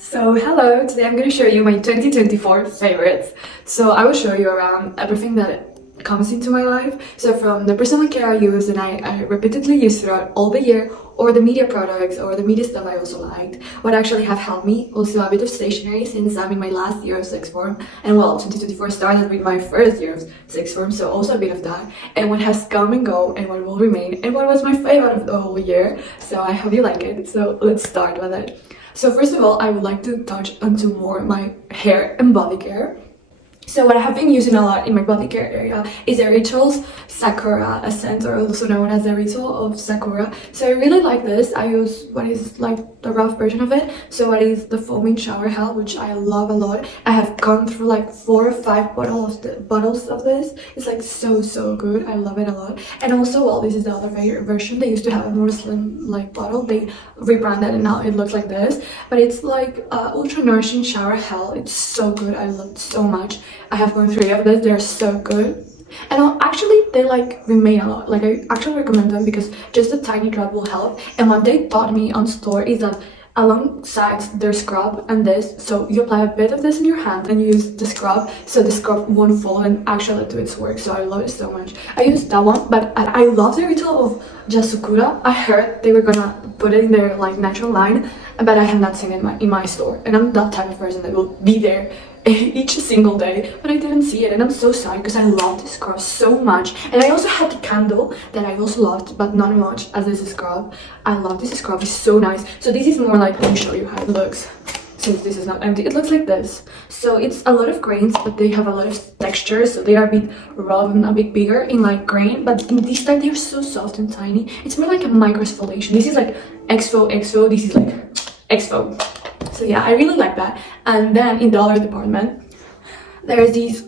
So hello, today I'm going to show you my 2024 favorites. So I will show you around everything that comes into my life. So from the personal care I use and I repeatedly use throughout all the year, or the media products or the media stuff I also liked, what actually have helped me. Also a bit of stationery since I'm in my last year of sixth form, and well, 2024 started with my first year of sixth form, so also a bit of that, and what has come and go and what will remain and what was my favorite of the whole year. So I hope you like it. So let's start with it. So first of all, I would like to touch onto more my hair and body care. So what I have been using a lot in my body care area is the Rituals Sakura scent, or also known as the Ritual of Sakura. So I really like this. I use what is like the rough version of it. So what is the foaming shower gel, which I love a lot. I have gone through like 4 or 5 bottles of this. It's like so good. I love it a lot. And also, well, this is the other version. They used to have a more slim like bottle. They rebranded and now it looks like this. But it's like ultra nourishing shower gel. It's so good. I love it so much. I have gone 3 of this. They're so good. And actually they like remain a lot. Like I actually recommend them because just a tiny drop will help. And what they taught me on store is that alongside their scrub and this, so you apply a bit of this in your hand and you use the scrub, so the scrub won't fall and actually do its work. So I love it so much. I use that one, but I love the Ritual of Jasukura. I heard they were gonna put it in their like natural line, but I have not seen it in my store, and I'm that type of person that will be there each single day, but I didn't see it, and I'm so sad because I love this scrub so much. And I also had the candle that I also loved, but not much as this scrub. I love this scrub. It's so nice. So this is more like, let me show you how it looks since this is not empty. It looks like this. So it's a lot of grains, but they have a lot of texture, so they are a bit rough and a bit bigger in like grain, but in this type they're so soft and tiny. It's more like a microexfoliation. This is like exfo. This is like exfo. So yeah, I really like that. And then in the other department, there's these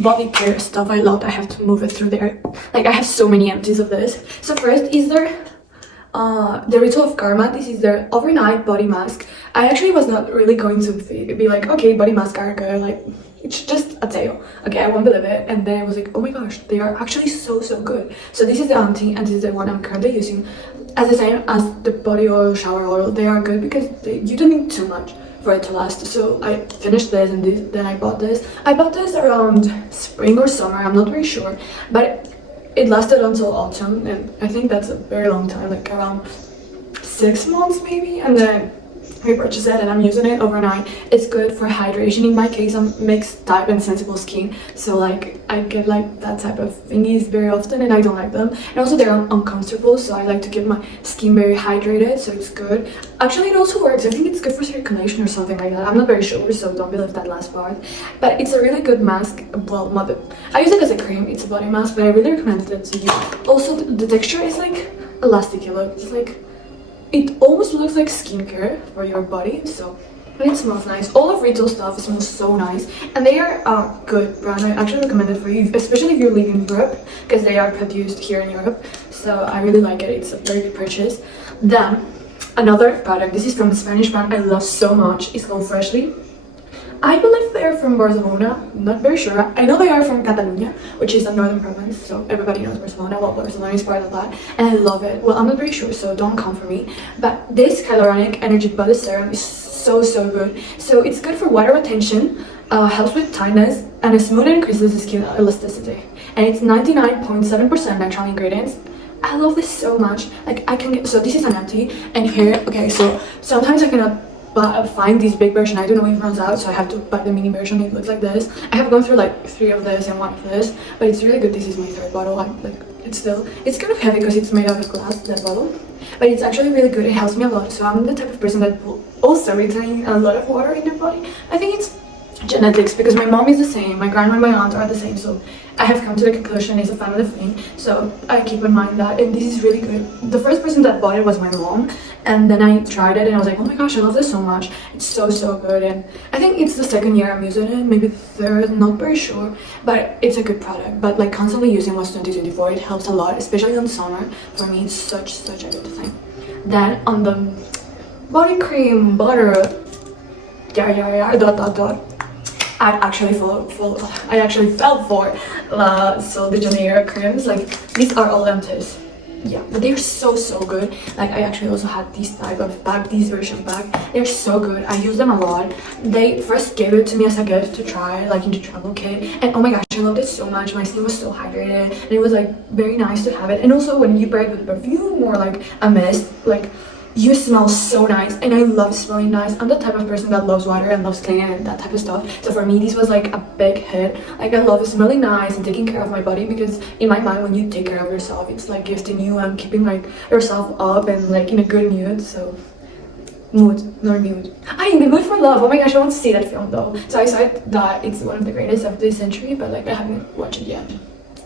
body care stuff I love. I have to move it through there. Like I have so many empties of this. So first is there the Ritual of Karma. This is their overnight body mask. I actually was not really going to be like, okay, body mask are good, like it's just a tale. Okay, I won't believe it. And then I was like, oh my gosh, they are actually so good. So this is the anti, and this is the one I'm currently using. As the same as the body oil, shower oil, they are good because you don't need too much for it to last. So I finished this and then I bought this. I bought this around spring or summer, I'm not very sure, but it lasted until autumn, and I think that's a very long time, like around 6 months maybe. And then I purchased it and I'm using it overnight. It's good for hydration. In my case, I'm mixed type and sensible skin, so like I get like that type of thingies very often and I don't like them. And also they're uncomfortable, so I like to keep my skin very hydrated, so it's good. Actually it also works. I think it's good for circulation or something like that. I'm not very sure, so don't believe that last part. But it's a really good mask. Well, I use it as a cream. It's a body mask, but I really recommend it to you. Also the texture is like elasticy. Look, it's like it almost looks like skincare for your body, so, but it smells nice. All of Ritual stuff smells so nice, and they are a good brand. I actually recommend it for you, especially if you live in Europe, because they are produced here in Europe. So I really like it. It's a very good purchase. Then another product, this is from a Spanish brand I love so much. It's called Freshly. I believe they're from Barcelona, not very sure. I know they are from Catalonia, which is the northern province, so everybody knows Barcelona. Well, Barcelona is part of that, and I love it. Well, I'm not very sure, so don't come for me. But this Hyaluronic Energy Body Serum is so good. So it's good for water retention, helps with tightness, and it smooths and increases the skin elasticity. And it's 99.7% natural ingredients. I love this so much. Like I can get, so this is an empty, and here, okay, so sometimes I cannot find this big version. I don't know when it runs out, so I have to buy the mini version. It looks like this. I have gone through like 3 of this and 1 of this, but it's really good. This is my 3rd bottle. It's kind of heavy because it's made out of glass, that bottle, but it's actually really good. It helps me a lot. So I'm the type of person that will also retain a lot of water in their body. I think it's genetics because my mom is the same, my grandma and my aunt are the same, so I have come to the conclusion it's a family thing, so I keep in mind that. And this is really good. The first person that bought it was my mom, and then I tried it and I was like, oh my gosh, I love this so much. It's so good. And I think it's the 2nd year I'm using it, maybe the 3rd, not very sure, but it's a good product. But like constantly using was 2024. It helps a lot, especially in summer. For me, it's such a good thing. Then on the body cream butter, I actually fell for Sol de Janeiro creams. Like these are all empties. yeah, but they're so good. Like I actually also had this type of bag, this version bag. They're so good. I use them a lot. They first gave it to me as a gift to try, like in the travel kit, and oh my gosh, I loved it so much. My skin was so hydrated, and it was like very nice to have it. And also when you pair it with perfume or like a mist, like you smell so nice, and I love smelling nice. I'm the type of person that loves water and loves cleaning and that type of stuff. So for me, this was like a big hit. Like I love smelling nice and taking care of my body, because in my mind, when you take care of yourself, it's like gifting you and keeping like yourself up and like in a good mood. So mood, not mood. I in the mood for love. Oh my gosh, I want to see that film though. So I said that it's one of the greatest of this century, but like I haven't watched it yet.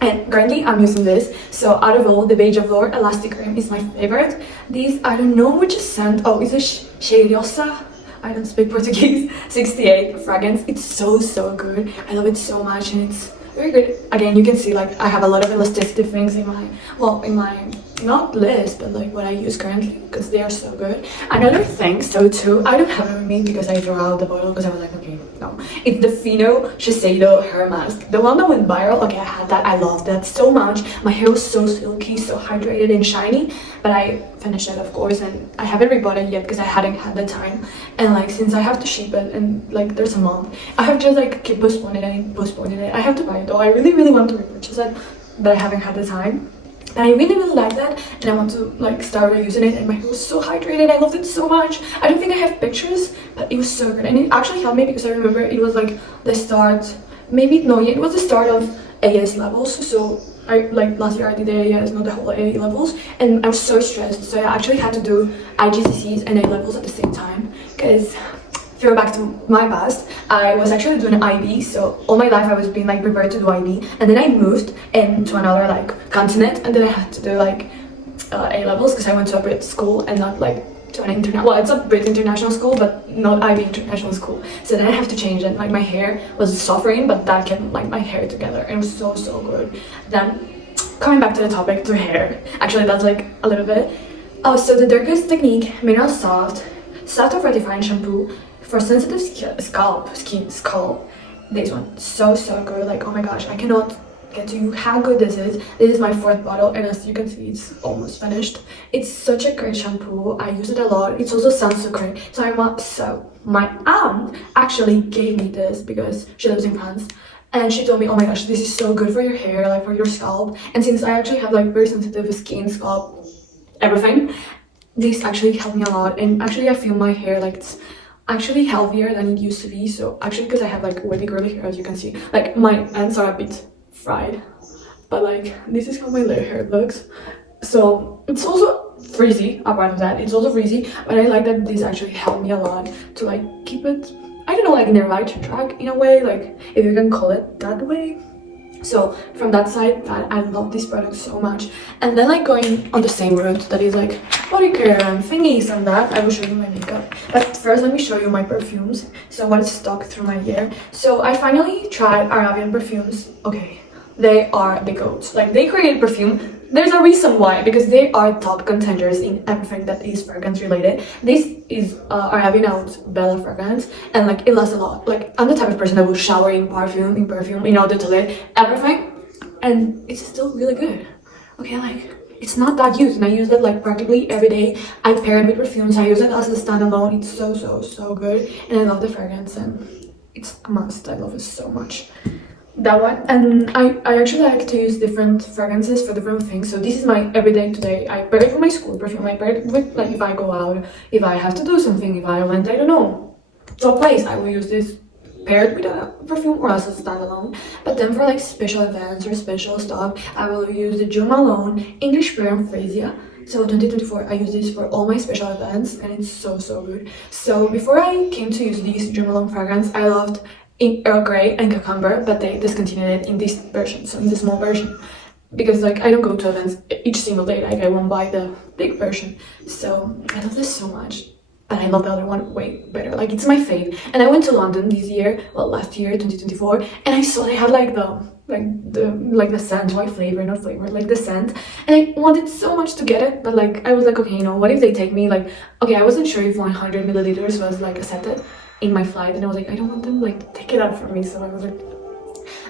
And currently I'm using this. So out of all, the Beige of Lore Elastic Cream is my favorite. This, I don't know which scent. Oh, it's a Cheirosa. I don't speak Portuguese. 68 fragrance. It's so good. I love it so much, and it's very good. Again, you can see like I have a lot of elasticity things in my, well, in my not list, but like what I use currently, because they are so good. Another thing, so too, I don't have it with me because I threw out the bottle because I was like, okay, no. It's the Fino Shiseido hair mask, the one that went viral. Okay, I had that. I loved that so much. My hair was so silky, so hydrated and shiny, but I finished it, of course, and I haven't rebought it yet because I hadn't had the time. And like since I have to ship it and like there's a month, I have just like keep postponing it. I have to buy it though. I really want to repurchase it, but I haven't had the time. And I really like that, and I want to like start reusing it, and my hair was so hydrated. I loved it so much. I don't think I have pictures, but it was so good, and it actually helped me because I remember it was like the start, maybe no, yeah, it was the start of AS levels. So I like last year I did the AS, not the whole A levels, and I was so stressed, so I actually had to do IGCSEs and A levels at the same time. Because throw back to my past, I was actually doing IB, so all my life I was being like prepared to do IB, and then I moved into another like continent, and then I had to do like A levels because I went to a Brit school and not like to an international, well, it's a Brit international school, but not IB international school. So then I have to change it. Like my hair was suffering, but that kept like my hair together, and it was so good. Then coming back to the topic, to hair, actually that's like a little bit. Oh, so the Durkheist Technique Mineral Soft Ratifying Shampoo for sensitive scalp. This one so good. Like oh my gosh, I cannot get to you how good this is. This is my 4th bottle, and as you can see, it's almost finished. It's such a great shampoo. I use it a lot. It's also sunscreen. So my aunt actually gave me this because she lives in France, and she told me, oh my gosh, this is so good for your hair, like for your scalp. And since I actually have like very sensitive skin, scalp, everything, this actually helped me a lot. And actually I feel my hair like it's actually healthier than it used to be. So actually, because I have like wavy curly hair, as you can see, like my ends are a bit fried, but like this is how my hair looks. So it's also frizzy. Apart of that, it's also frizzy, but I like that this actually helped me a lot to like keep it, I don't know, like in the right track in a way, like if you can call it that way. So from that side, that I love this product so much. And then like going on the same route, that is like body care and thingies and that, I will show you my makeup. But first let me show you my perfumes, so what's stuck through my year. So I finally tried Arabian perfumes. Okay, they are the goats. Like they create perfume. There's a reason why, because they are top contenders in everything that is fragrance related. This is Arabian Oud Bella fragrance, and like it lasts a lot. Like I'm the type of person that will shower in perfume, you know, the toilet, everything, and it's still really good. Okay, like it's not that used, and I use it like practically every day. I pair it with perfumes. I use it as a standalone. It's so good, and I love the fragrance, and it's a must. I love it so much. That one. And I actually like to use different fragrances for different things. So this is my everyday today. I pair it with my school perfume. I pair it with like if I go out, if I have to do something, if I went, I don't know, to a place, I will use this paired with a perfume or else a standalone. But then for like special events or special stuff, I will use the Jo Malone English Pear and Freesia. So 2024, I use this for all my special events, and it's so good. So before I came to use this Jo Malone fragrance, I loved in Earl Grey and Cucumber, but they discontinued it in this version, so in the small version, because like I don't go to events each single day, like I won't buy the big version. So I love this so much, but I love the other one way better. Like it's my fave. And I went to London this year, well last year, 2024, and I saw they had like the scent, white flavor, not flavor, like the scent, and I wanted so much to get it, but like I was like, okay, you know, what if they take me, like, okay, I wasn't sure if 100 milliliters was like accepted in my flight, and I was like, I don't want them like take it out from me. So I was like,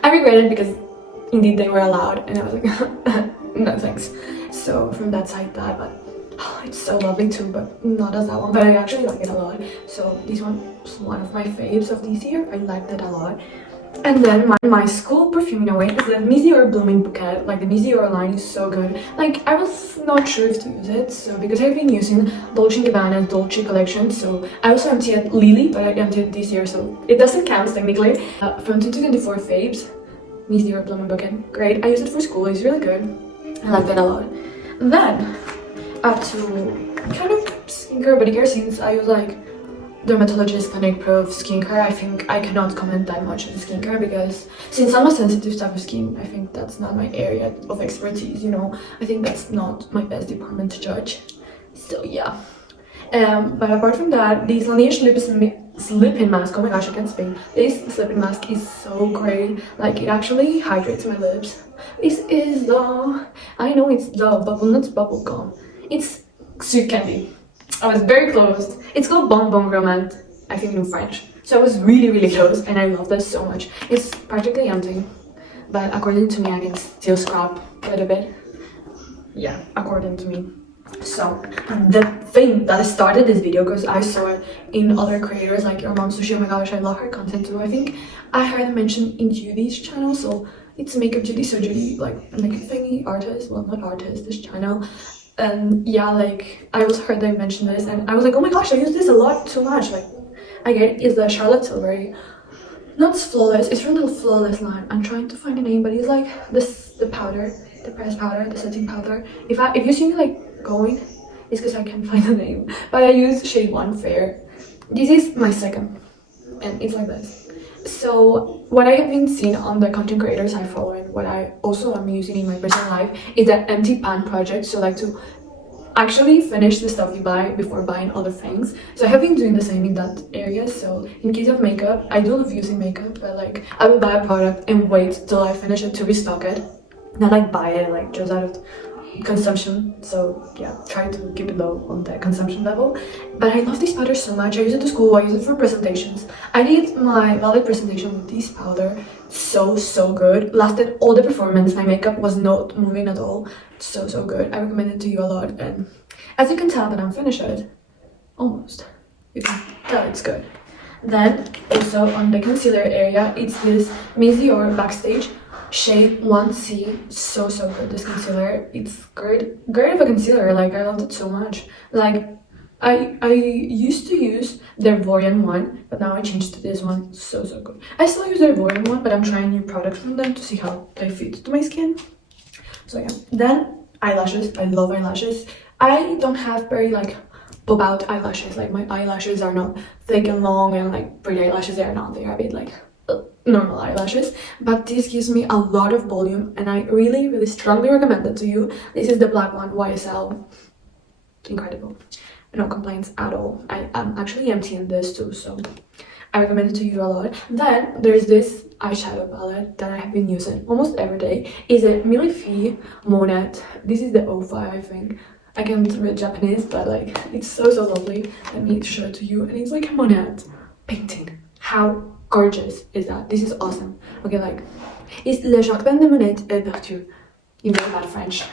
I regret it because indeed they were allowed, and I was like no thanks. So from that side, but it's so lovely too, but not as that one. But I actually like it a lot. So this one is one of my faves of this year. I liked it a lot. And then my school perfume in a way is the Miss Dior Blooming Bouquet. Like the Miss Dior line is so good. Like I was not sure if to use it, so because I've been using Dolce & Gabbana's Dolce collection, so I also emptied Lily, but I emptied this year, so it doesn't count technically. From 2024 faves, Miss Dior Blooming Bouquet, great. I use it for school. It's really good. I like that a lot. And then up to kind of skincare, body care, since I use like dermatologist, clinic proof skincare, I think I cannot comment that much on skincare because since I'm a sensitive type of skin, I think that's not my area of expertise, you know. I think that's not my best department to judge. So yeah. But apart from that, this Laneige sleeping mask, oh my gosh, I can't speak. This sleeping mask is so great. Like it actually hydrates my lips. This is the, I know it's the bubble gum. It's sweet candy. I was very close. It's called Bonbon Romand, I think in French. So I was really close and I love this so much. It's practically empty, but according to me I can still scrub a little bit. Yeah, according to me. So the thing that started this video, because I saw it in other creators like your mom Sushi, oh my gosh, I love her content too. I think I heard it mentioned in Judy's channel, so it's Makeup Judy, so Judy like makeup thingy artist, well not artist, this channel. And yeah, like I also heard them mention this and I was like, oh my gosh, I use this a lot too much. Like I get it's the Charlotte Tilbury, not Flawless, it's from the Flawless line. I'm trying to find a name, but it's like this, the powder, the pressed powder, the setting powder. If you see me like going, it's because I can't find the name. But I use shade 1 Fair. This is my second and it's like this. So what I have been seeing on the content creators I follow and what I also am using in my personal life is the empty pan project. So like to actually finish the stuff you buy before buying other things. So I have been doing the same in that area. So in case of makeup, I do love using makeup, but like I will buy a product and wait till I finish it to restock it. Not like buy it like just out of consumption. So yeah, try to keep it low on the consumption level. But I love this powder so much. I use it to school, I use it for presentations. I did my valid presentation with this powder. So good. Lasted all the performance. My makeup was not moving at all. So good. I recommend it to you a lot. And as you can tell that I'm finished it. Almost. You can tell it's good. Then also on the concealer area, it's this Miss Dior Backstage shade 1C. So good, this concealer. It's great of a concealer. Like I loved it so much. Like I used to use their Vorian one, but now I changed to this one. So good. I still use their Vorian one, but I'm trying new products from them to see how they fit to my skin. So yeah. Then eyelashes. I love eyelashes. I don't have very like pop out eyelashes. Like my eyelashes are not thick and long and like pretty eyelashes. They are not. They are a bit like normal eyelashes, but this gives me a lot of volume and I really strongly recommend it to you. This is the black one, YSL. Incredible. No complaints at all. I am actually emptying this too, so I recommend it to you a lot. Then there's this eyeshadow palette that I have been using almost every day. It's a Millefi Monat. This is the 05, I think. I can't read Japanese, but like it's so lovely. Let me show it to you. And it's like a Monet painting. How gorgeous is that? This is awesome. Okay, like it's Le Jardin de Monet et Vertu in very bad French.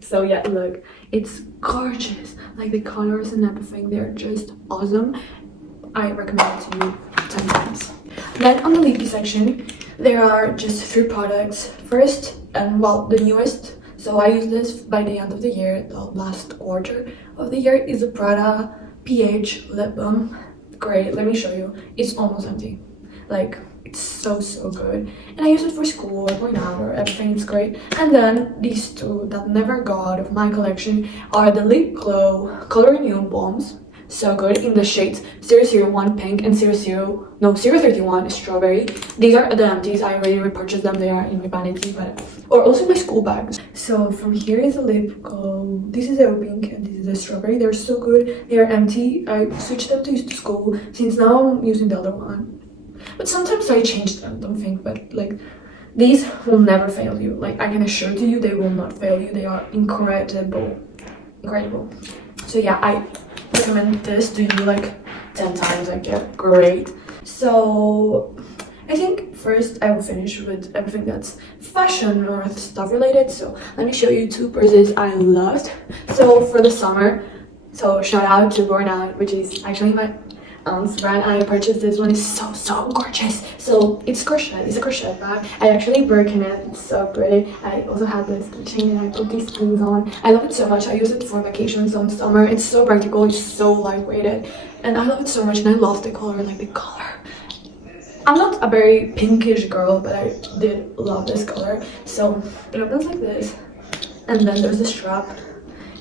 So yeah, look, it's gorgeous. Like the colors and everything, they're just awesome. I recommend it to you 10 times. Then on the lippy section, there are just 3 products. First, and well, the newest, so I use this by the end of the year, the last quarter of the year, is the Prada PH Lip Balm. Great, let me show you. It's almost empty. Like it's so good, and I use it for school or going out or everything. It's great. And then these 2 that never go out of my collection are the Lip Glow Color Renewal Balms. So good in the shades 001 Pink and 031 Strawberry. These are the empties. I already repurchased them. They are in my vanity, but or also my school bags. So from here is the Lip Glow. This is the pink and this is the strawberry. They're so good. They are empty. I switched them to use to school since now I'm using the other one. But sometimes I change them, don't think, but like these will never fail you. Like I can assure to you, they will not fail you. They are incredible. So yeah, I recommend this to you like 10 times. Like they're great. So I think first I will finish with everything that's fashion or stuff related. So let me show you two purses I loved. So for the summer, so shout out to Born Out, which is actually my aunt's brand. I purchased this one. It's so gorgeous. So it's crochet. It's a crochet bag. I actually broke in it. It's so pretty. I also have this chain and I put these things on. I love it so much. I use it for vacations on summer. It's so practical. It's so lightweighted, and I love it so much. And I love the color. Like the color. I'm not a very pinkish girl, but I did love this color. So it opens like this, and then there's the strap.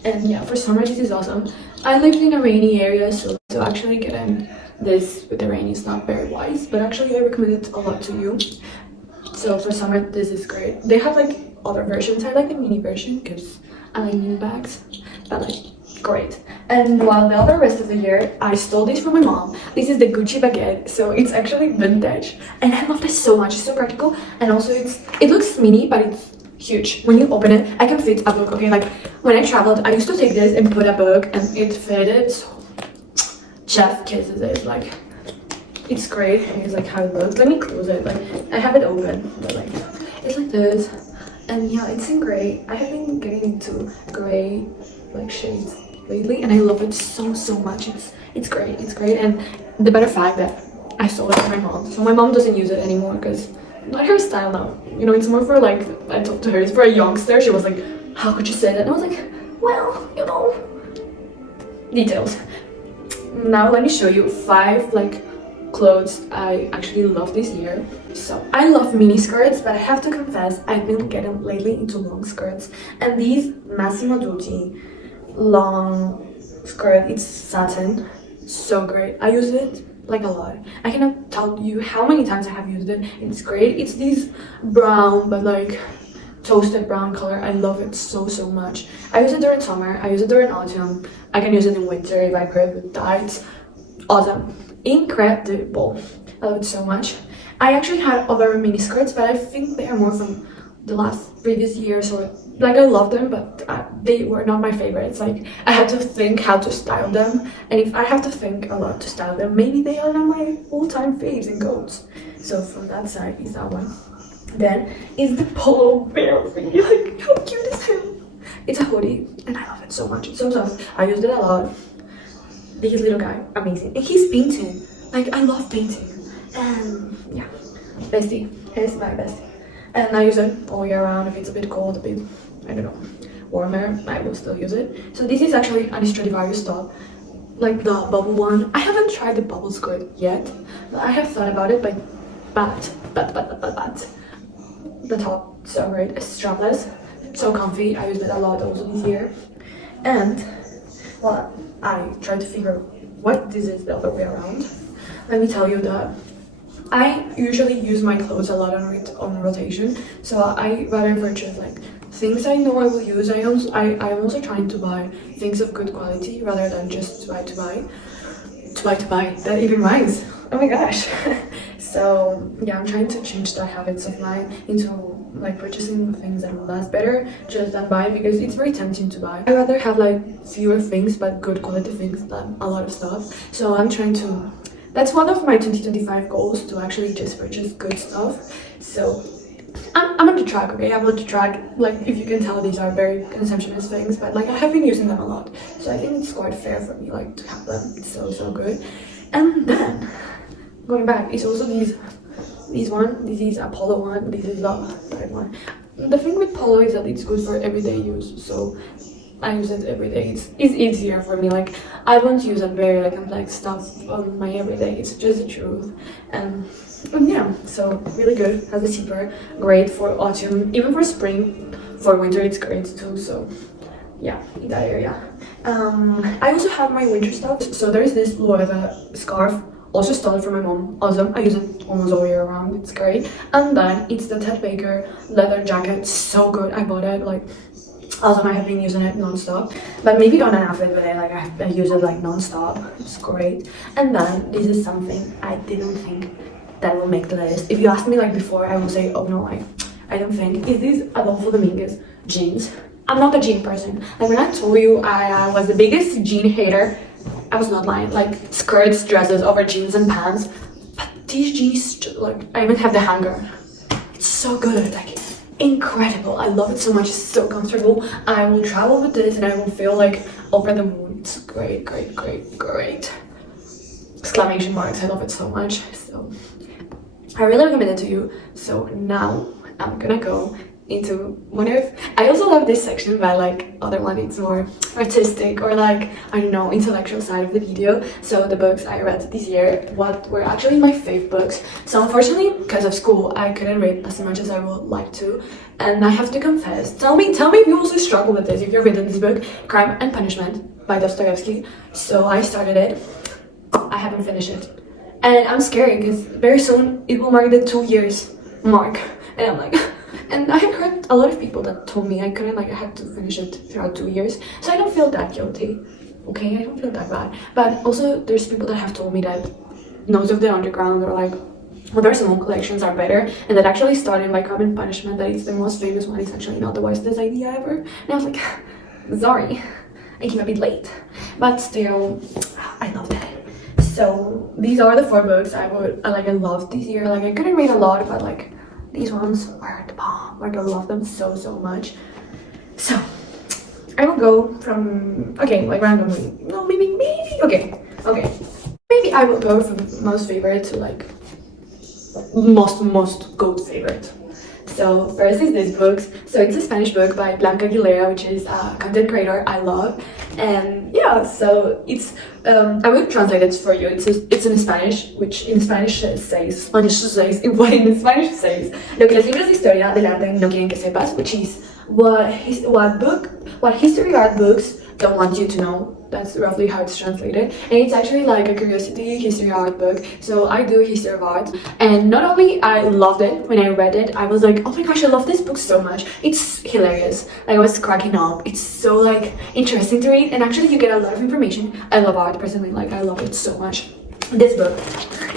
And yeah, for summer this is awesome. I lived in a rainy area, so actually getting this with the rain is not very wise, but actually I recommend it a lot to you. So for summer this is great. They have like other versions. I like the mini version because I like mini bags, but like great. And while the other rest of the year I stole this from my mom. This is the Gucci baguette, so it's actually vintage and I love this so much. It's so practical, and also it looks mini but it's huge. When you open it, I can fit a book. Okay, like when I traveled I used to take this and put a book and it fitted. So chef kisses it. Like it's great. Here's like how it looks. Let me close it. Like I have it open, but like it's like this. And yeah, it's in gray. I have been getting into gray like shades lately and I love it so much. It's great. It's great. And the better fact that I stole it from my mom, so my mom doesn't use it anymore because not her style now, you know. It's more for like, I talked to her, it's for a youngster. She was like, how could you say that? And I was like, well, you know, details. Now let me show you 5 like clothes I actually love this year. So I love mini skirts, but I have to confess I've been getting lately into long skirts, and these Massimo Dutti long skirt, it's satin, so great. I use it like a lot. I cannot tell you how many times I have used it. It's great. It's this brown but like toasted brown color. I love it so much. I use it during summer, I use it during autumn, I can use it in winter if I pair it with tights. Awesome, incredible. I love it so much. I actually had other mini skirts, but I think they are more from the previous year, so like I love them, but they were not my favorites. Like I had to think how to style them, and if I have to think a lot to style them, maybe they are not my all-time faves and goats. So from that side is that one. Then is the Polo Bear. Like how cute is him? It's a hoodie and I love it so much. It's so soft. I used it a lot. This little guy, amazing. And he's painting. Like I love painting. And yeah, bestie. Here's my bestie. And I use it all year round. If it's a bit cold, a bit, I don't know, warmer, I will still use it. So this is actually an Stradivarius top, like the bubble one. I haven't tried the bubble skirt yet, but I have thought about it. But the top, so great. It's strapless, so comfy. I used it a lot also this year. And well, I tried to figure what this is the other way around. Let me tell you that I usually use my clothes a lot on rotation, so I rather purchase like things I know I will use. I'm also trying to buy things of good quality rather than just to buy. That even rhymes. Oh my gosh. So yeah, I'm trying to change the habits of mine into like purchasing things that will last better just than buy, because it's very tempting to buy. I rather have like fewer things but good quality things than a lot of stuff. So I'm trying to, that's one of my 2025 goals, to actually just purchase good stuff. So I'm on the track, okay? I'm on the track. Like, if you can tell, these are very consumptionist things, but like I have been using them a lot, so I think it's quite fair for me like to have them. It's so good. And then going back, it's also these one. This is a Polo one. This is the third one. The thing with Polo is that it's good for everyday use, so I use it every day. It's easier for me. Like I won't use a very like complex stuff on my everyday. It's just the truth. And yeah, so really good. Has a zipper, great for autumn, even for spring. For winter it's great too. So yeah, in that area. I also have my winter stuff. So there's this Loewe scarf, also stole from my mom. Awesome. I use it almost all year round. It's great. And then it's the Ted Baker leather jacket. So good. I bought it like awesome. I have been using it non-stop, but maybe on an outfit, but I use it like non-stop. It's great. And then this is something I didn't think that will make the list. If you asked me like before, I would say, oh no, I don't think. Is this Adolfo Dominguez jeans? I'm not a jean person. Like when I told you I was the biggest jean hater, I was not lying. Like skirts, dresses over jeans and pants. But like I even have the hanger. It's so good, like incredible. I love it so much. It's so comfortable. I will travel with this and I will feel like over the moon. It's great, great, great, great. Exclamation marks. I love it so much. So I really recommend it to you. So now I'm gonna go into one of, I also love this section, but like other one it's more artistic or like I don't know, intellectual side of the video. So the books I read this year, what were actually my favorite books. So unfortunately, because of school, I couldn't read as much as I would like to, and I have to confess, tell me if you also struggle with this, if you've read this book, Crime and Punishment by Dostoevsky. So I started it, I haven't finished it, and I'm scared because very soon it will mark the 2 years mark, and I'm like and I have heard a lot of people that told me I couldn't, like I had to finish it throughout 2 years, so I don't feel that guilty, okay? I don't feel that bad. But also there's people that have told me that Notes of the Underground or like other small collections are better, and that actually starting by Crime and Punishment, that is the most famous one, is actually not the wisest idea ever. And I was like, sorry, I came a bit late, but still I loved it. So these are the 4 books I loved this year. Like I couldn't read a lot, but like these ones are the bomb. Like I love them so much. So I will go from, okay, like randomly. No, maybe, okay. Maybe I will go from most favorite to like most goat favorite. So first is this book. So it's a Spanish book by Blanca Aguilera, which is a content creator I love. And yeah, so it's I will translate it for you. It's in Spanish, which in Spanish says what in Spanish says lo que los libros de historia del arte no quieren que sepas, which is what history art books don't want you to know. That's roughly how it's translated, and it's actually like a curiosity history art book. So I do history of art, and not only I loved it when I read it, I was like, oh my gosh, I love this book so much. It's hilarious. Like I was cracking up. It's so like interesting to read, and actually you get a lot of information. I love art personally. Like I love it so much. This book,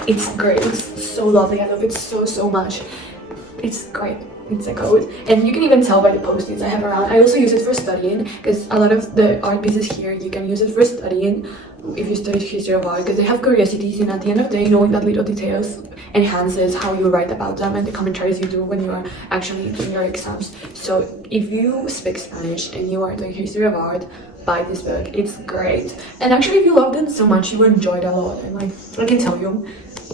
it's great. It's so lovely. I love it so much. It's great. It's a code, and you can even tell by the post-its I have around. I also use it for studying, because a lot of the art pieces here you can use it for studying if you study history of art, because they have curiosities, and at the end of the day, knowing that little details enhances how you write about them and the commentaries you do when you are actually doing your exams. So if you speak Spanish and you are doing history of art, buy this book. It's great, and actually if you loved it so much, you will enjoy it a lot. And like I can tell you,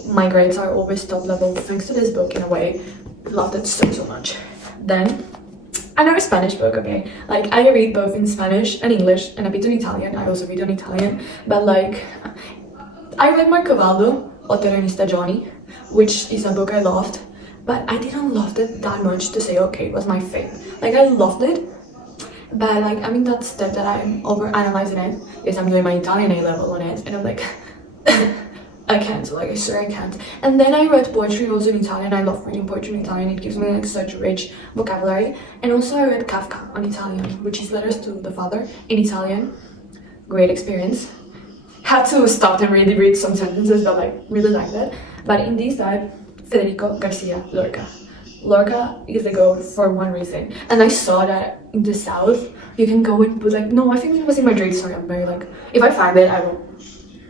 my grades are always top level thanks to this book. In a way, loved it so much. Then another Spanish book, okay, like I read both in Spanish and English, and a bit in Italian. I also read in Italian, but like I read Marcovaldo, Otto e Stagioni, which is a book I loved, but I didn't love it that much to say okay it was my favorite. Like I loved it, but like I'm in that step that I'm over analyzing it. Yes, I'm doing my Italian A level on it, and I'm like I can't, like I swear I can't. And then I read poetry also in Italian. I love reading poetry in Italian. It gives me like such rich vocabulary. And also I read Kafka on Italian, which is Letters to the Father in Italian. Great experience. Had to stop and really read some sentences, but like really like that. But in this type, Federico Garcia Lorca. Lorca is a goat for one reason. And I saw that in the south you can go and put like, no, I think it was in Madrid, sorry, I'm very like, if I find it I will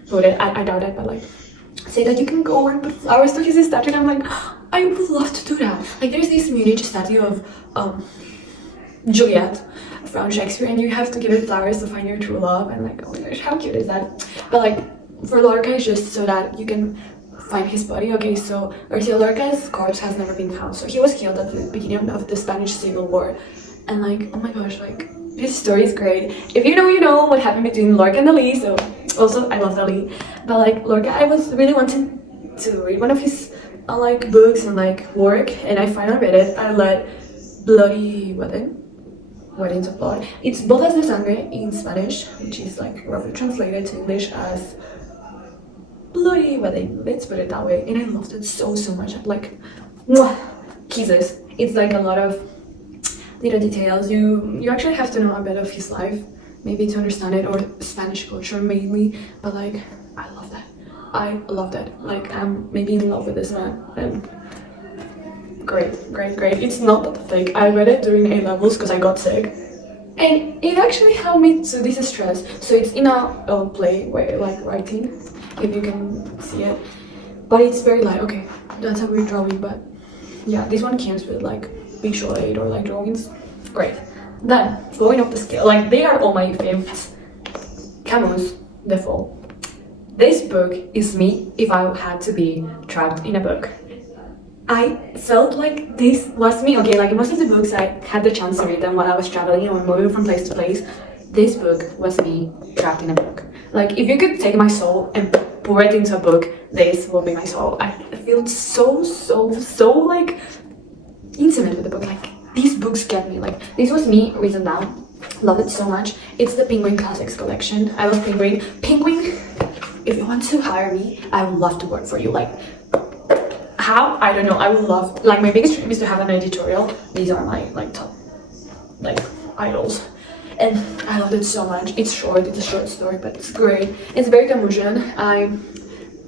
put it. I doubt it, but like say that you can go and put flowers to his statue, and I'm like, I would love to do that. Like there's this Munich statue of Juliet from Shakespeare, and you have to give it flowers to find your true love, and like, oh my gosh, how cute is that? But like for Lorca, it's just so that you can find his body. Okay, so Garcia Lorca's corpse has never been found, so he was killed at the beginning of the Spanish Civil War, and like, oh my gosh, like this story is great. If you know, you know what happened between Lorca and Dalí. So also I love Dalí, but like Lorca, I was really wanting to read one of his like books and like work, and I finally read it. I read Bloody Weddings of Blood. It's Bodas de Sangre in Spanish, which is like roughly translated to English as Bloody Wedding. Let's put it that way. And I loved it so much. Like, mwah, kisses. It's like a lot of little details. You actually have to know a bit of his life, maybe to understand it, or Spanish culture mainly. But like, I love that. I loved it. Like, I'm maybe in love with this man. And great. It's not that thick. I read it during A levels because I got sick, and it actually helped me to distress. So it's in a play where like writing, if you can see it. but it's very light. Okay, that's a weird drawing, but yeah, this one comes with like visual aid or like drawings. Great. Then going up the scale, like they are all my favorites. Camus, Defoe. This book is me if I had to be trapped in a book. I felt like this was me. Okay, like most of the books I had the chance to read them while I was traveling or moving from place to place. This book was me trapped in a book. Like if you could take my soul and pour it into a book, this will be my soul. I feel so like intimate with the book. Like these books get me. Like this was me written down. Love it so much. It's the Penguin Classics collection. I love Penguin. Penguin, if you want to hire me, I would love to work for you. Like how? I don't know. I would love, like my biggest dream is to have an editorial. These are my like top like idols. And I loved it so much. It's short, it's a short story, but it's great. It's very Camusian.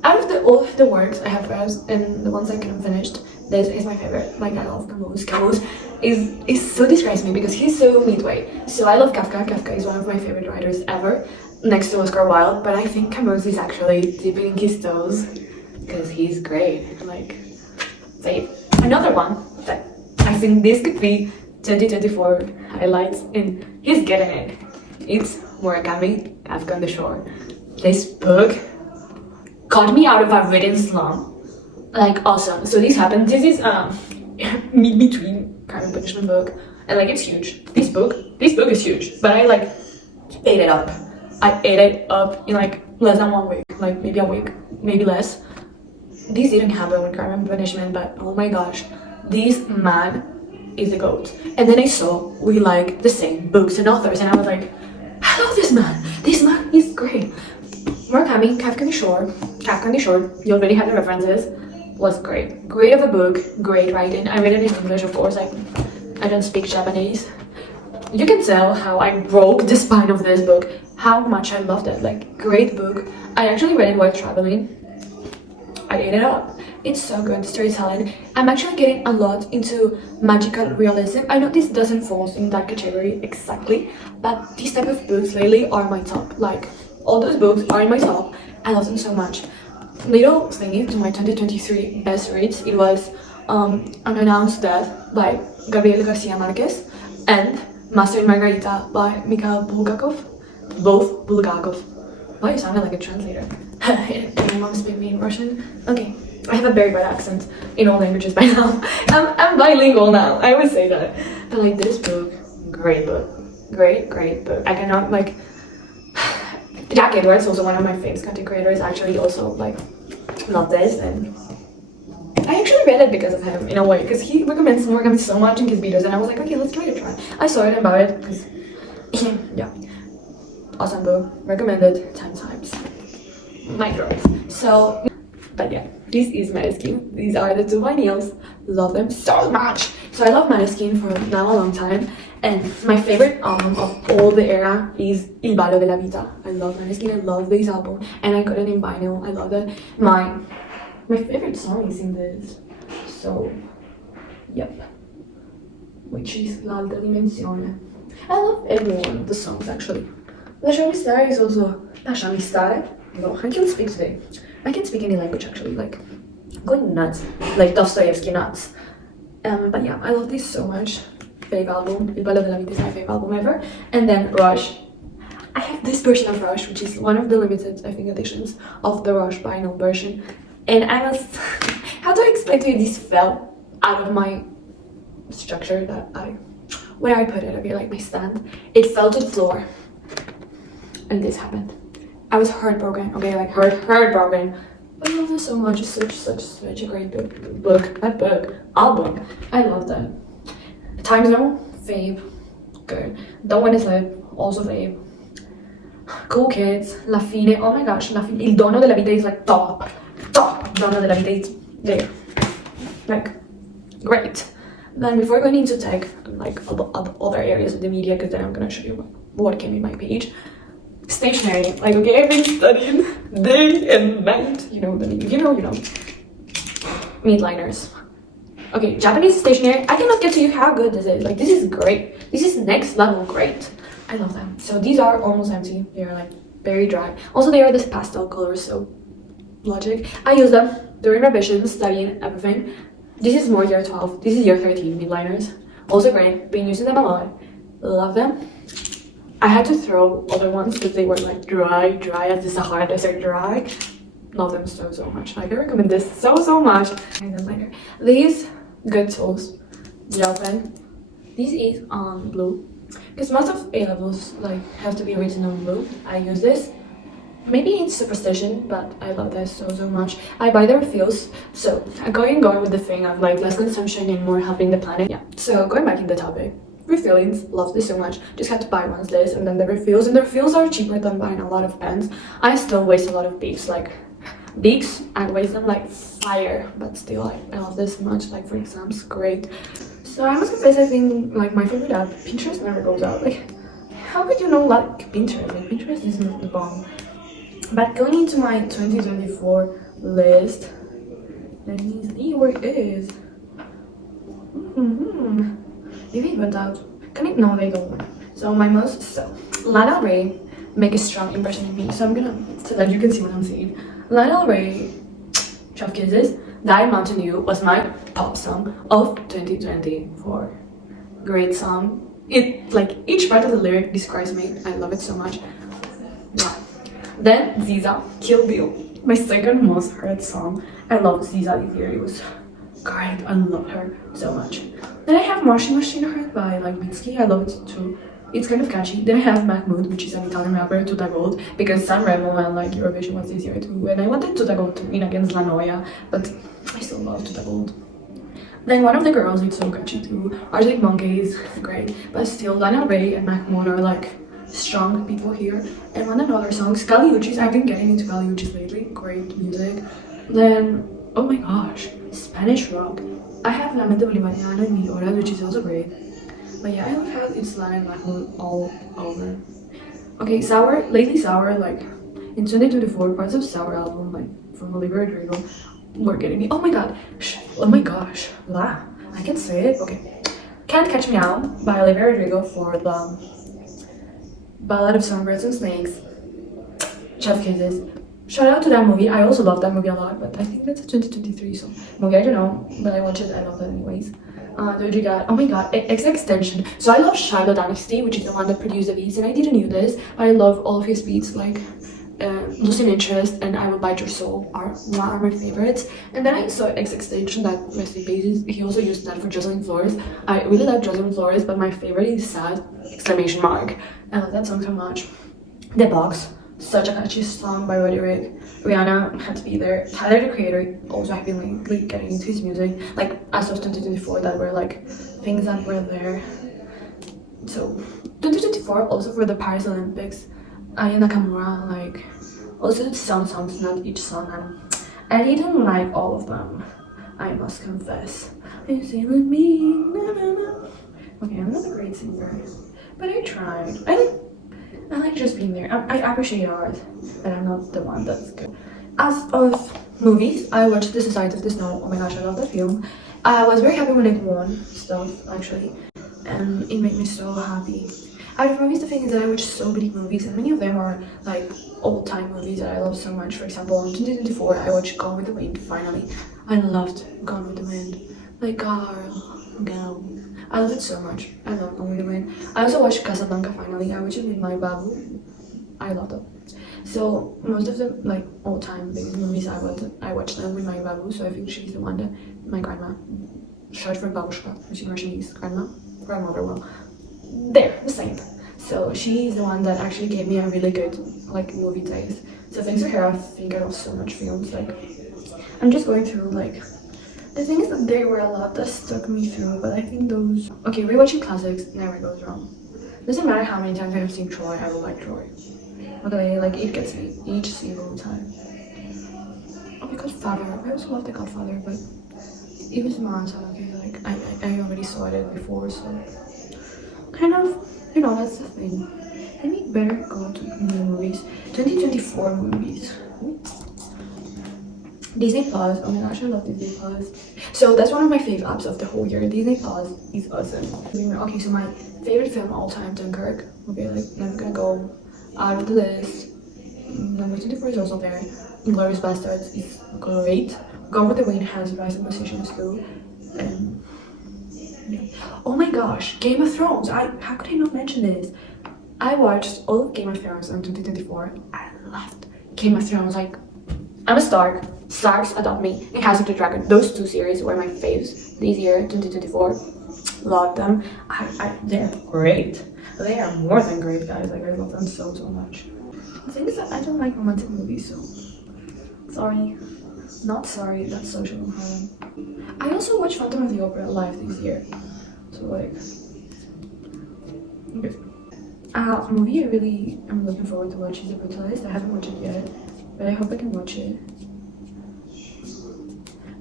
Out of all of the works I have read and the ones I couldn't finish, this is my favorite. Like I love Camus. Camus is so disgraces me because he's so midway. So I love Kafka. Kafka is one of my favorite writers ever, next to Oscar Wilde. But I think Camus is actually dipping his toes because he's great. Like, say another one that I think this could be 2024 highlights, and he's getting it. It's Murakami, Kafka on the Shore. This book got me out of a reading slump. Like awesome. So this happened. This is between Crime and Punishment book, and like it's huge. This book is huge, but I like ate it up. I ate it up in like less than 1 week, like maybe a week, maybe less. This didn't happen with Crime and Punishment, but oh my gosh, this man is the GOAT. And then I saw we like the same books and authors, and I was like, I love this man. This man is great. Murakami, Kafka on the Shore. You already have the references. Was great. Great of a book, great writing. I read it in English, of course. I don't speak Japanese. You can tell how I broke the spine of this book, how much I loved it. Like, great book. I actually read it while traveling. I ate it up. It's so good, storytelling. I'm actually getting a lot into magical realism. I know this doesn't fall in that category exactly, but these type of books lately are my top. Like, all those books are in my top. I love them so much. Little thingy to my 2023 best reads, it was Unannounced Death by Gabriel Garcia Marquez and Master and Margarita by Mikhail Bulgakov. Both Bulgakov. Why you sounded like a translator? And my mom speaks me in Russian. Okay, I have a very bad accent in all languages by now. I'm bilingual now, I would say that. But like this book, great book. Great book. I cannot like... Jack Edwards, also one of my favorite content creators, actually also like love this, and I actually read it because of him in a way, because he recommends Murakami so much in his videos, and I was like, okay, let's give it a try. I saw it and bought it because yeah, awesome book, recommended 10 times. My girls. So, but yeah, this is Måneskin. These are the two vinyls. Love them so much. So I love Måneskin for now a long time. And my favorite album of all the era is Il Ballo della Vita. I love Måneskin, I love this album, and I got it in vinyl. I love it. My favorite song is in this. So, yep. Which is L'altra dimensione. I love every one of the songs actually. Lasciami stare is also Lasciami stare. No, I can speak today. I can speak any language actually. Like going nuts, like Dostoevsky nuts. But yeah, I love this so much. Fave album. Il Ballo della Vita is my favorite album ever. And then Rush. I have this version of Rush, which is one of the limited, I think, editions of the Rush vinyl version. And I was... how do I explain to you? This fell out of my structure that where I put it, okay, like my stand. It fell to the floor. And this happened. I was heartbroken, okay, like heartbroken. But I love this so much. It's such a great album. I love that. Time Zone, fave, good. Don't Wanna Slip, also fave. Cool Kids, La Fine, oh my gosh, La Fine. Il Dono della Vita is like top. Dono della Vita is there. Like, great. Then before going into tech, like other areas of the media, because then I'm gonna show you what came in my page. Stationery, like okay, I've been studying day and night, you know, meat liners. Okay, Japanese stationery, I cannot get to you how good this is. Like, this is great. This is next level great. I love them. So these are almost empty. They are like very dry. Also, they are this pastel colors, so logic. I use them During revision, studying everything. This is more year 12. This is year 13, midliners. Also great. Been using them a lot. Love them. I had to throw other ones because they were like dry as the Sahara Desert dry. Love them so much. Like, I recommend this so much. And then later, these good tools, gel pen. This is on blue because most of A levels like have to be written on blue. I use this. Maybe it's superstition, but I love this so much. I buy the refills, so I'm going with the thing of like less consumption and more helping the planet. Yeah. So going back in the topic. Refillings, love this so much. Just had to buy once this and then the refills, and the refills are cheaper than buying a lot of pens. I still waste a lot of beaks, like beaks, and waste them like fire, but still I love this so much, like for exams, great. So I must confess, I think like my favorite app, Pinterest, never goes out. Like, how could you not like Pinterest? Like, Pinterest is not the bomb. But going into my 2024 list, let me see where it is. Maybe it went out. Can it? No, they don't. So Lana Del Rey make a strong impression on me. So I'm gonna, so that you can see what I'm seeing. Lana Del Rey, Chef Kisses, Die Mountain Dew was my pop song of 2024. Great song. It, like, each part of the lyric describes me. I love it so much. Yeah. Then SZA, Kill Bill, my second most heard song. I love SZA this year. It was great. I love her so much. Then I have Marching Machine heard by like Mitski. I love it too. It's kind of catchy. Then I have Mahmood, which is an Italian rapper, Tuta Gold, because Sanremo and like Eurovision was this year too. And I wanted Tuta Gold to win against La Noia, but I still love Tuta Gold. Then One of the Girls, it's so catchy too. Arctic Monkeys, great. But still, Lana Del Rey and Mahmood are like strong people here. And one another songs, Kali Uchis. I've been getting into Kali Uchis lately. Great music. Then, oh my gosh, Spanish rock. I have Lamento Bolivariano and Mil Horas, which is also great. But yeah, I love how it's Lana and Mahmoud all over. Okay, Sour, lately Sour, like in 2024, parts of Sour album, like from Olivia Rodrigo, were getting me. Oh my god, oh my gosh, I can say it. Okay, Can't Catch Me Out by Olivia Rodrigo for the Ballad of Songbirds and Snakes. Chef Kisses. Shout out to that movie. I also love that movie a lot, but I think that's a 2023 so movie. I don't know, but I watch it. I love that anyways. Doja Cat. Oh my god, Extension. So I love Shiloh Dynasty, which is the one that produced the beats, and I didn't know this, but I love all of his beats, like Losing Interest and I Will Bite Your Soul are my favorites. And then I saw Extension, that rest in peace. He also used that for Jocelyn Flores. I really love Jocelyn Flores, but my favorite is Sad! Exclamation mark. I love that song so much. The Box. Such a catchy song by Roderick. Rihanna had to be there. Tyler the Creator, also I've been like getting into his music, like as of 2024, that were like things that were there. So 2024 also for the Paris Olympics, Aya Nakamura, like also did some songs, not each song, and I didn't like all of them, I must confess. You say with me, na, na, na. Okay, I'm not a great singer, but I tried. I like just being there. I appreciate art, but I'm not the one that's good. As of movies, I watched The Society of the Snow. Oh my gosh, I love that film. I was very happy when it won stuff, actually, and it made me so happy. Out of movies, the thing is that I watch so many movies, and many of them are like old-time movies that I love so much. For example, in 2024, I watched Gone with the Wind, finally. I loved Gone with the Wind. Like, girl, go. I love it so much. I love Gone with the Wind. I also watched Casablanca finally. I watched it with my babu. I love them. So most of the like all-time big movies I watched them with my babu. So I think she's the one that my grandma, short for babushka, which is Russianese grandmother. Well, they're the same. So she's the one that actually gave me a really good like movie taste. So thanks to her, I think I love so much films. Like, I'm just going through like. The thing is that there were a lot that stuck me through, but I think those... Okay, rewatching classics never goes wrong. Doesn't matter how many times I have seen Troy, I will like Troy. Okay, like it gets me each single time. Oh, The Godfather. I also love The Godfather, but it was marathon, okay, like I already saw it before, so kind of, you know, that's the thing. I need better go to new movies. 2024 movies. Disney Plus, oh my gosh, I love Disney Plus. So that's one of my favorite apps of the whole year. Disney Plus is awesome. Okay, so my favorite film all time, Dunkirk. Okay, like I'm gonna go out of the list. Number 24 is also there. Inglourious Basterds is great. Gone with the Wind has rising positions too. Um, yeah. Oh my gosh, Game of Thrones. How could I not mention this? I watched all of Game of Thrones in 2024. I loved Game of Thrones. Like, I'm a Stark. Starks adopt me. And House of the Dragon. Those two series were my faves this year, 2024. Loved them. They're great. They are more than great, guys. Like, I love them so much. The thing is that I don't like romantic movies, so sorry. Not sorry, that's social harm. I also watched Phantom of the Opera live this year. So like, okay. A movie I really am looking forward to watch is The Brutalist. I haven't watched it yet, but I hope I can watch it.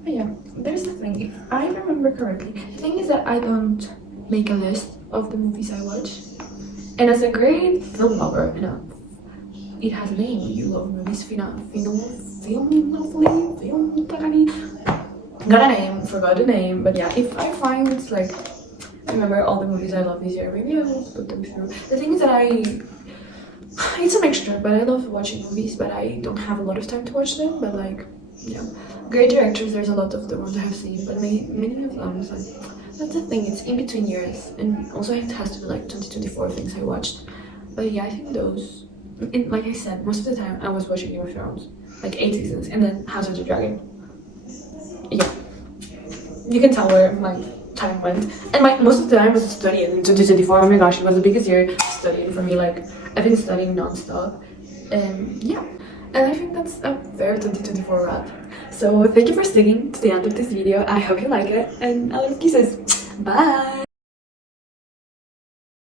But yeah, there's the thing. If I remember correctly, the thing is that I don't make a list of the movies I watch. And as a great film lover, you know, it has a name. You love movies, got a name, forgot the name, but yeah, if I find like, remember all the movies I love this year, maybe I will put them through. The thing is that it's a mixture, but I love watching movies, but I don't have a lot of time to watch them. But like, yeah, great directors. There's a lot of the ones I have seen, but many of them, like, that's the thing. It's in between years, and also it has to be like 2024 things I watched. But yeah, I think those. And like I said, most of the time I was watching Game of Thrones, like 8 seasons, and then House of the Dragon. Yeah, you can tell where my time went. And most of the time I was studying in 2024. Oh my gosh, it was the biggest year studying for me. Like, I've been studying non-stop. Yeah, and I think that's a very 2024 wrap. So thank you for sticking to the end of this video. I hope you like it, and I love kisses. Bye.